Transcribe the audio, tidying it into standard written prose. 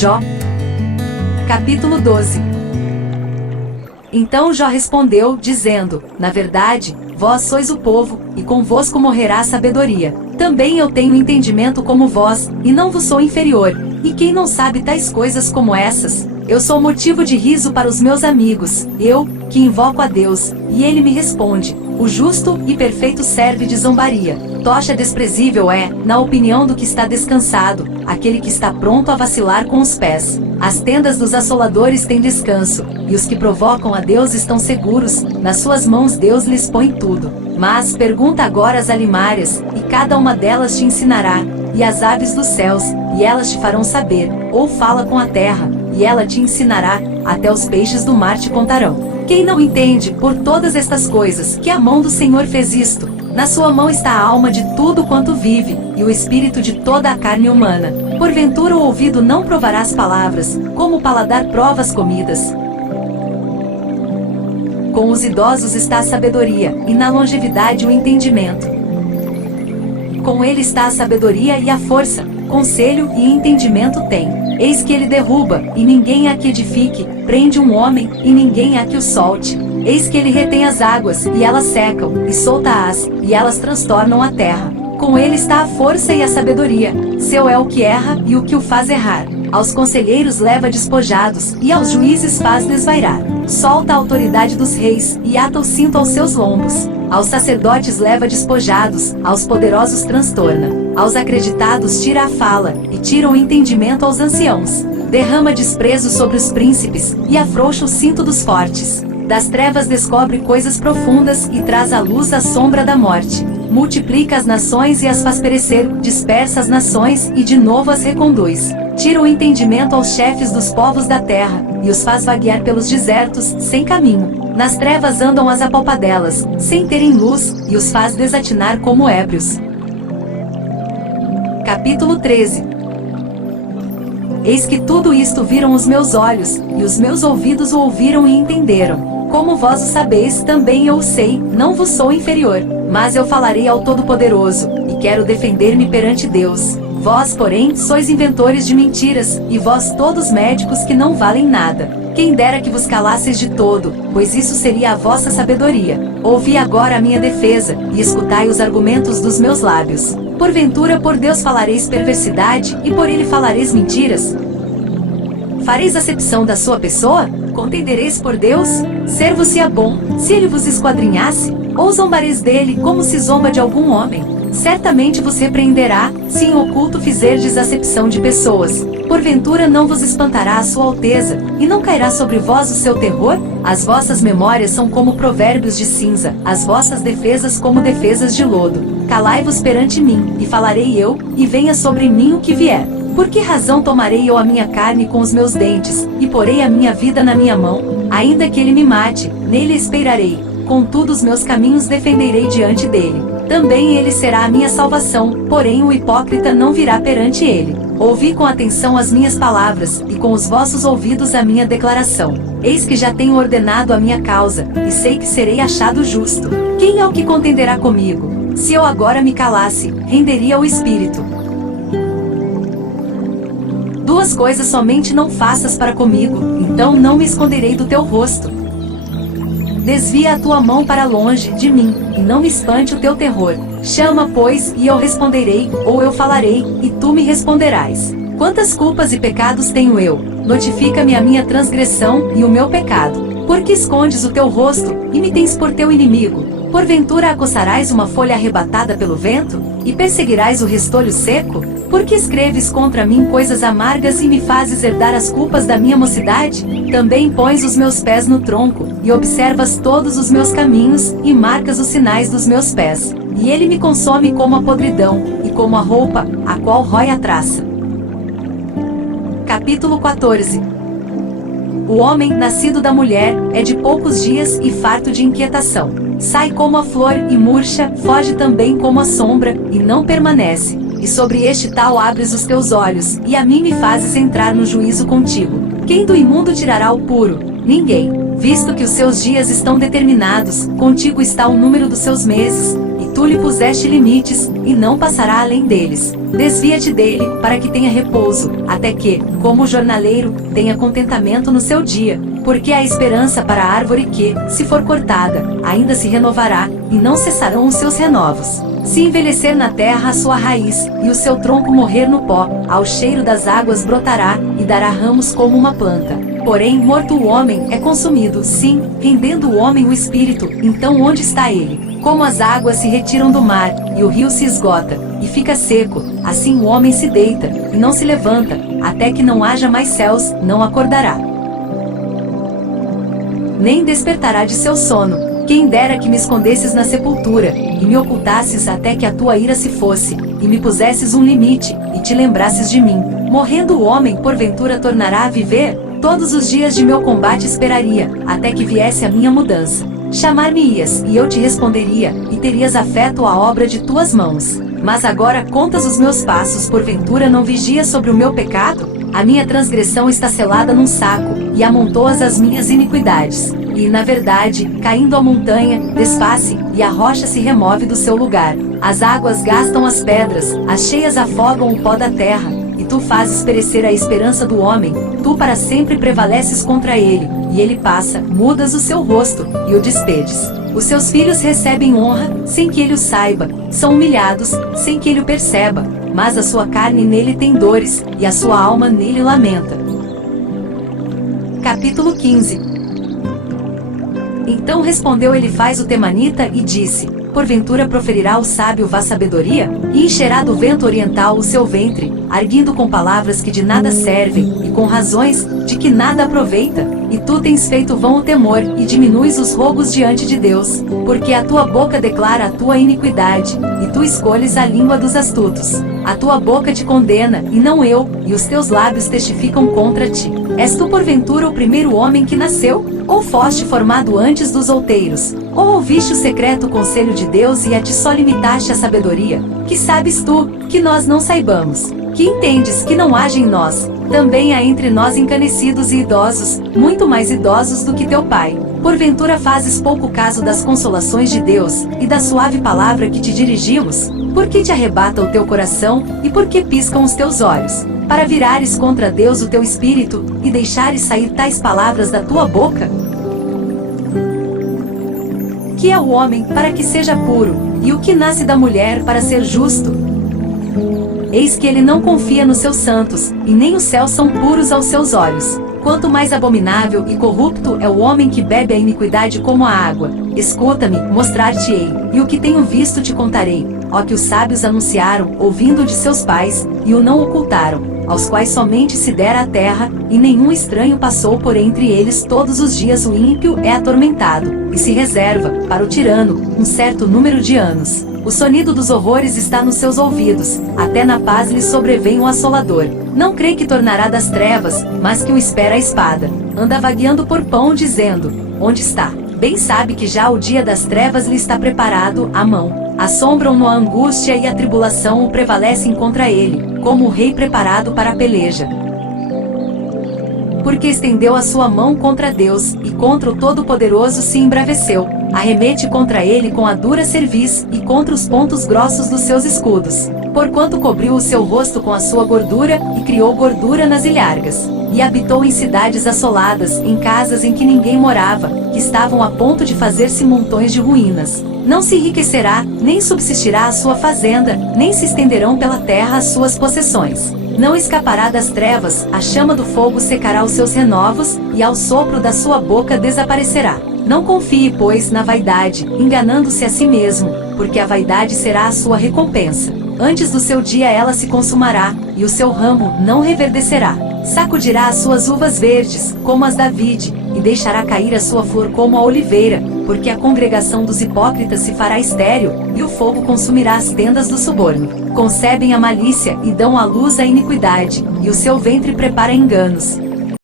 Jó, capítulo 12. Então Jó respondeu, dizendo: Na verdade, vós sois o povo, e convosco morrerá a sabedoria. Também eu tenho entendimento como vós, e não vos sou inferior. E quem não sabe tais coisas como essas? Eu sou motivo de riso para os meus amigos, eu, que invoco a Deus, e ele me responde. O justo e perfeito serve de zombaria. Tocha desprezível é, na opinião do que está descansado, aquele que está pronto a vacilar com os pés. As tendas dos assoladores têm descanso, e os que provocam a Deus estão seguros, nas suas mãos Deus lhes põe tudo. Mas pergunta agora às alimárias, e cada uma delas te ensinará, e às aves dos céus, e elas te farão saber, ou fala com a terra, e ela te ensinará, até os peixes do mar te contarão. Quem não entende, por todas estas coisas, que a mão do Senhor fez isto? Na sua mão está a alma de tudo quanto vive, e o espírito de toda a carne humana. Porventura o ouvido não provará as palavras, como o paladar prova as comidas. Com os idosos está a sabedoria, e na longevidade o entendimento. Com ele está a sabedoria e a força, conselho e entendimento tem. Eis que ele derruba, e ninguém há que edifique, prende um homem, e ninguém há que o solte. Eis que ele retém as águas, e elas secam, e solta-as, e elas transtornam a terra. Com ele está a força e a sabedoria, seu é o que erra e o que o faz errar. Aos conselheiros leva despojados, e aos juízes faz desvairar. Solta a autoridade dos reis, e ata o cinto aos seus lombos. Aos sacerdotes leva despojados, aos poderosos transtorna. Aos acreditados tira a fala, e tira o entendimento aos anciãos. Derrama desprezo sobre os príncipes, e afrouxa o cinto dos fortes. Das trevas descobre coisas profundas, e traz à luz a sombra da morte. Multiplica as nações e as faz perecer, dispersa as nações, e de novo as reconduz. Tira o entendimento aos chefes dos povos da terra, e os faz vaguear pelos desertos, sem caminho. Nas trevas andam as apalpadelas, sem terem luz, e os faz desatinar como ébrios. Capítulo 13. Eis que tudo isto viram os meus olhos, e os meus ouvidos o ouviram e entenderam. Como vós o sabeis, também eu o sei, não vos sou inferior. Mas eu falarei ao Todo-Poderoso, e quero defender-me perante Deus. Vós, porém, sois inventores de mentiras, e vós todos médicos que não valem nada. Quem dera que vos calasseis de todo, pois isso seria a vossa sabedoria. Ouvi agora a minha defesa, e escutai os argumentos dos meus lábios. Porventura por Deus falareis perversidade, e por ele falareis mentiras? Fareis acepção da sua pessoa? Contendereis por Deus? Ser-vos-ia bom, se ele vos esquadrinhasse? Ou zombareis dele, como se zomba de algum homem? Certamente vos repreenderá, se em oculto fizerdes acepção de pessoas. Porventura não vos espantará a sua alteza, e não cairá sobre vós o seu terror? As vossas memórias são como provérbios de cinza, as vossas defesas como defesas de lodo. Calai-vos perante mim, e falarei eu, e venha sobre mim o que vier. Por que razão tomarei eu a minha carne com os meus dentes, e porei a minha vida na minha mão? Ainda que ele me mate, nele esperarei. Contudo os meus caminhos defenderei diante dele. Também ele será a minha salvação, porém o hipócrita não virá perante ele. Ouvi com atenção as minhas palavras, e com os vossos ouvidos a minha declaração. Eis que já tenho ordenado a minha causa, e sei que serei achado justo. Quem é o que contenderá comigo? Se eu agora me calasse, renderia o espírito. Duas coisas somente não faças para comigo, então não me esconderei do teu rosto. Desvia a tua mão para longe de mim, e não me espante o teu terror. Chama, pois, e eu responderei, ou eu falarei, e tu me responderás. Quantas culpas e pecados tenho eu? Notifica-me a minha transgressão e o meu pecado. Por que escondes o teu rosto, e me tens por teu inimigo? Porventura acossarás uma folha arrebatada pelo vento, e perseguirás o restolho seco? Por que escreves contra mim coisas amargas e me fazes herdar as culpas da minha mocidade? Também pões os meus pés no tronco, e observas todos os meus caminhos, e marcas os sinais dos meus pés. E ele me consome como a podridão, e como a roupa, a qual rói a traça. Capítulo 14. O homem, nascido da mulher, é de poucos dias e farto de inquietação. Sai como a flor e murcha, foge também como a sombra, e não permanece. E sobre este tal abres os teus olhos, e a mim me fazes entrar no juízo contigo. Quem do imundo tirará o puro? Ninguém. Visto que os seus dias estão determinados, contigo está o número dos seus meses, e Tu lhe puseste limites, e não passará além deles. Desvia-te dele, para que tenha repouso, até que, como o jornaleiro, tenha contentamento no seu dia. Porque há esperança para a árvore que, se for cortada, ainda se renovará, e não cessarão os seus renovos. Se envelhecer na terra a sua raiz, e o seu tronco morrer no pó, ao cheiro das águas brotará, e dará ramos como uma planta. Porém, morto o homem, é consumido, sim, rendendo o homem o espírito, então onde está ele? Como as águas se retiram do mar, e o rio se esgota, e fica seco, assim o homem se deita, e não se levanta, até que não haja mais céus, não acordará. Nem despertará de seu sono. Quem dera que me escondesses na sepultura, e me ocultasses até que a tua ira se fosse, e me pusesses um limite, e te lembrasses de mim. Morrendo o homem, porventura tornará a viver? Todos os dias de meu combate esperaria, até que viesse a minha mudança. Chamar-me-ias, e eu te responderia, e terias afeto à obra de tuas mãos. Mas agora contas os meus passos, porventura não vigias sobre o meu pecado? A minha transgressão está selada num saco, e amontoas as minhas iniquidades. E, na verdade, caindo a montanha, desfaz-se, e a rocha se remove do seu lugar. As águas gastam as pedras, as cheias afogam o pó da terra, e tu fazes perecer a esperança do homem, tu para sempre prevaleces contra ele, e ele passa, mudas o seu rosto, e o despedes. Os seus filhos recebem honra, sem que ele o saiba, são humilhados, sem que ele o perceba, mas a sua carne nele tem dores, e a sua alma nele lamenta. Capítulo 15. Então respondeu Elifaz o temanita e disse: Porventura proferirá o sábio vã sabedoria? E encherá do vento oriental o seu ventre, arguindo com palavras que de nada servem, e com razões de que nada aproveita? E tu tens feito vão o temor, e diminuis os rogos diante de Deus, porque a tua boca declara a tua iniquidade, e tu escolhes a língua dos astutos. A tua boca te condena, e não eu, e os teus lábios testificam contra ti. És tu porventura o primeiro homem que nasceu? Ou foste formado antes dos outeiros? Ou ouviste o secreto conselho de Deus e a ti só limitaste a sabedoria? Que sabes tu, que nós não saibamos? Que entendes que não haja em nós? Também há entre nós encanecidos e idosos, muito mais idosos do que teu pai. Porventura fazes pouco caso das consolações de Deus, e da suave palavra que te dirigimos? Por que te arrebata o teu coração, e por que piscam os teus olhos? Para virares contra Deus o teu espírito, e deixares sair tais palavras da tua boca? Que é o homem, para que seja puro, e o que nasce da mulher, para ser justo? Eis que ele não confia nos seus santos, e nem os céus são puros aos seus olhos. Quanto mais abominável e corrupto é o homem que bebe a iniquidade como a água. Escuta-me, mostrar-te-ei, e o que tenho visto te contarei. Ó que os sábios anunciaram, ouvindo de seus pais, e o não ocultaram, aos quais somente se dera a terra, e nenhum estranho passou por entre eles todos os dias. O ímpio é atormentado, e se reserva, para o tirano, um certo número de anos. O sonido dos horrores está nos seus ouvidos, até na paz lhe sobrevém o assolador. Não crê que tornará das trevas, mas que o espera a espada. Anda vagueando por pão dizendo, onde está? Bem sabe que já o dia das trevas lhe está preparado, à mão. Assombram-no a angústia e a tribulação o prevalecem contra ele, como o rei preparado para a peleja. Porque estendeu a sua mão contra Deus, e contra o Todo-Poderoso se embraveceu. Arremete contra ele com a dura cerviz, e contra os pontos grossos dos seus escudos. Porquanto cobriu o seu rosto com a sua gordura, e criou gordura nas ilhargas. E habitou em cidades assoladas, em casas em que ninguém morava, que estavam a ponto de fazer-se montões de ruínas. Não se enriquecerá, nem subsistirá a sua fazenda, nem se estenderão pela terra as suas possessões. Não escapará das trevas, a chama do fogo secará os seus renovos, e ao sopro da sua boca desaparecerá. Não confie, pois, na vaidade, enganando-se a si mesmo, porque a vaidade será a sua recompensa. Antes do seu dia ela se consumará, e o seu ramo não reverdecerá. Sacudirá as suas uvas verdes, como as da vide, e deixará cair a sua flor como a oliveira, porque a congregação dos hipócritas se fará estéril, e o fogo consumirá as tendas do suborno. Concebem a malícia, e dão à luz a iniquidade, e o seu ventre prepara enganos.